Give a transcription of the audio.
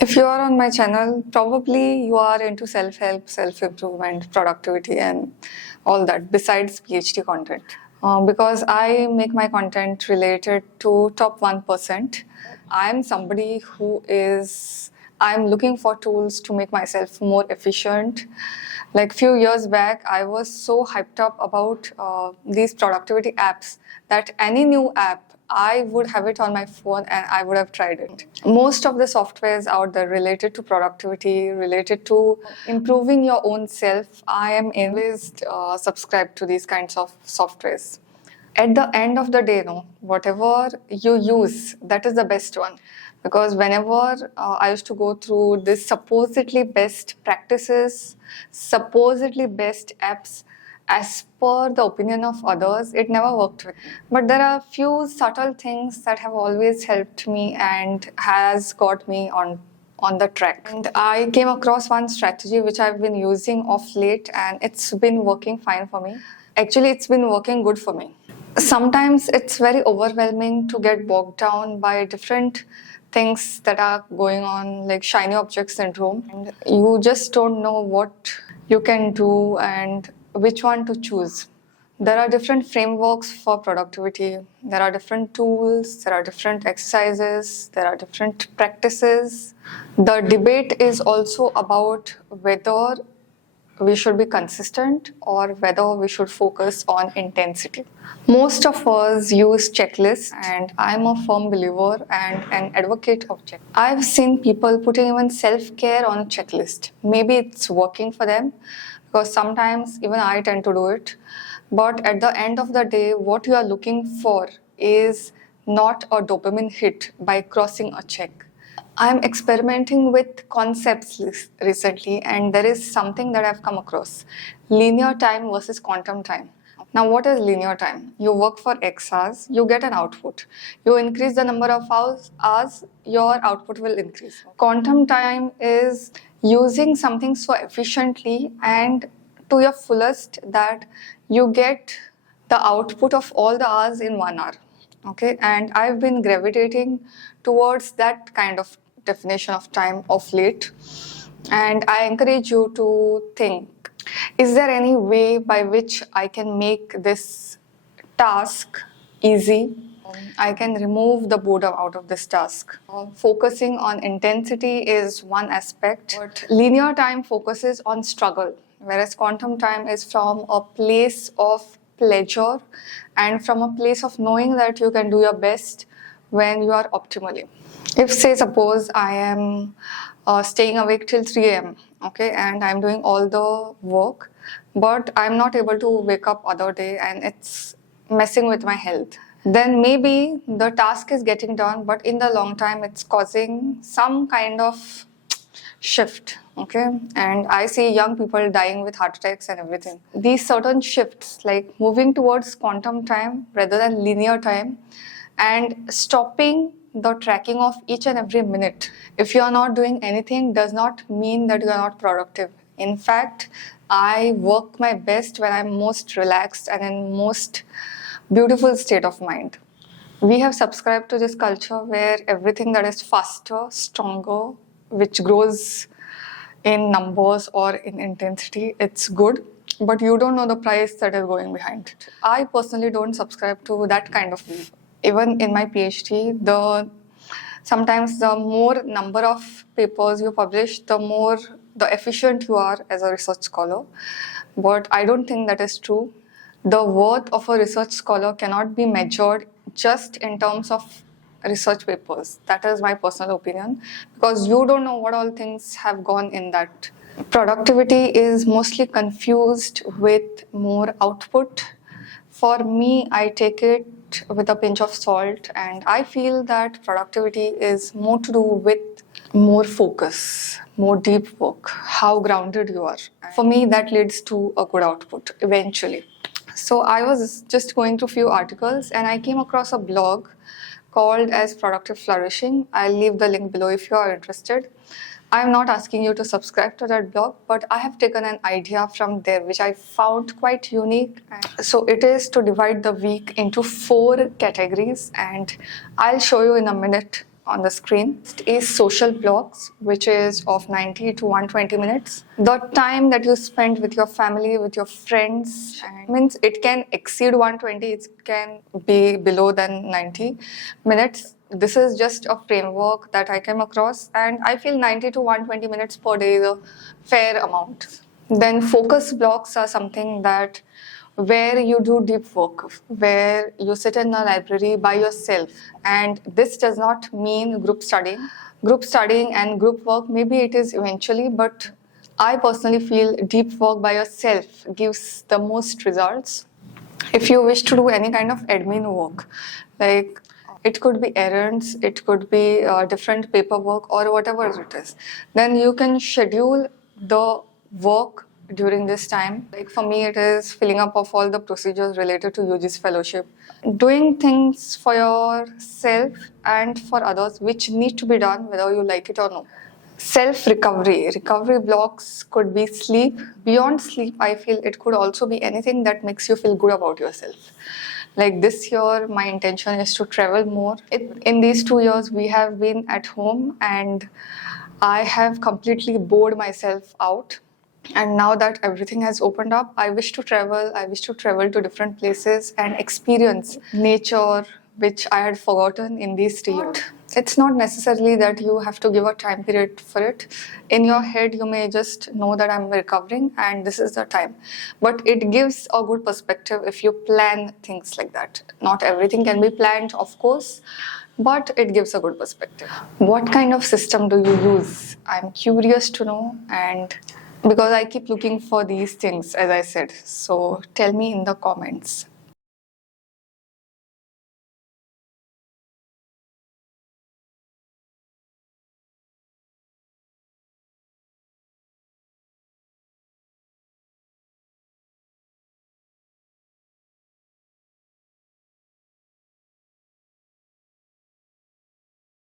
If you are on my channel, probably you are into self-help, self-improvement, productivity, and all that besides PhD content. Because I make my content related to top 1%. I'm somebody I'm looking for tools to make myself more efficient. Like few years back, I was so hyped up about these productivity apps that any new app I would have it on my phone and I would have tried it. Most of the softwares out there related to productivity, related to improving your own self, I am always subscribed to these kinds of softwares. At the end of the day, no, whatever you use, that is the best one. Because whenever I used to go through this supposedly best practices, supposedly best apps, as per the opinion of others, it never worked with me. But there are few subtle things that have always helped me and has got me on the track. And I came across one strategy which I've been using of late, and it's been working fine for me. Actually, it's been working good for me. Sometimes it's very overwhelming to get bogged down by different things that are going on, like shiny object syndrome, and you just don't know what you can do and which one to choose. There are different frameworks for productivity, there are different tools, there are different exercises, there are different practices. The debate is also about whether we should be consistent or whether we should focus on intensity. Most of us use checklists, and I'm a firm believer and an advocate of checklists. I've seen people putting even self-care on a checklist. Maybe it's working for them because sometimes even I tend to do it. But at the end of the day, what you are looking for is not a dopamine hit by crossing a check. I'm experimenting with concepts recently, and there is something that I've come across: linear time versus quantum time. Now, what is linear time? You work for X hours, you get an output. You increase the number of hours, your output will increase. Quantum time is using something so efficiently and to your fullest that you get the output of all the hours in 1 hour. Okay, and I've been gravitating towards that kind of definition of time of late, and I encourage you to think, is there any way by which I can make this task easy? I can remove the boredom out of this task. Focusing on intensity is one aspect, but linear time focuses on struggle, whereas quantum time is from a place of pleasure and from a place of knowing that you can do your best when you are optimally. If, say, suppose I am staying awake till 3 a.m., okay, and I'm doing all the work, but I'm not able to wake up other day and it's messing with my health, then maybe the task is getting done, but in the long time it's causing some kind of shift, okay? And I see young people dying with heart attacks and everything. These certain shifts, like moving towards quantum time rather than linear time, and stopping the tracking of each and every minute. If you are not doing anything, does not mean that you are not productive. In fact, I work my best when I'm most relaxed and in most beautiful state of mind. We have subscribed to this culture where everything that is faster, stronger, which grows in numbers or in intensity, it's good, but you don't know the price that is going behind it. I personally don't subscribe to that kind of view. Even in my PhD, sometimes the more number of papers you publish, the efficient you are as a research scholar. But I don't think that is true. The worth of a research scholar cannot be measured just in terms of research papers. That is my personal opinion, because you don't know what all things have gone in that. Productivity is mostly confused with more output. For me, I take it with a pinch of salt, and I feel that productivity is more to do with more focus, more deep work, how grounded you are. For me, that leads to a good output eventually. So I was just going through a few articles and I came across a blog called as Productive Flourishing. I'll leave the link below if you are interested. I'm not asking you to subscribe to that blog, but I have taken an idea from there which I found quite unique. So it is to divide the week into 4 categories, and I'll show you in a minute on the screen is social blocks, which is of 90 to 120 minutes. The time that you spend with your family, with your friends, means it can exceed 120, it can be below than 90 minutes. This is just a framework that I came across, and I feel 90 to 120 minutes per day is a fair amount. Then focus blocks are something that where you do deep work, where you sit in a library by yourself. And this does not mean group studying. Group studying and group work, maybe it is eventually, but I personally feel deep work by yourself gives the most results. If you wish to do any kind of admin work, like it could be errands, it could be different paperwork or whatever it is, then you can schedule the work during this time. Like for me, it is filling up of all the procedures related to UG's fellowship, doing things for yourself and for others which need to be done whether you like it or no. Recovery blocks could be sleep. Beyond sleep, I feel it could also be anything that makes you feel good about yourself. Like this year, my intention is to travel more. In these 2 years, we have been at home and I have completely bored myself out. And now that everything has opened up, I wish to travel. I wish to travel to different places and experience nature, which I had forgotten in these 3 years. It's not necessarily that you have to give a time period for it. In your head, you may just know that I'm recovering and this is the time. But it gives a good perspective if you plan things like that. Not everything can be planned, of course, but it gives a good perspective. What kind of system do you use? I'm curious to know, and because I keep looking for these things, as I said. So tell me in the comments.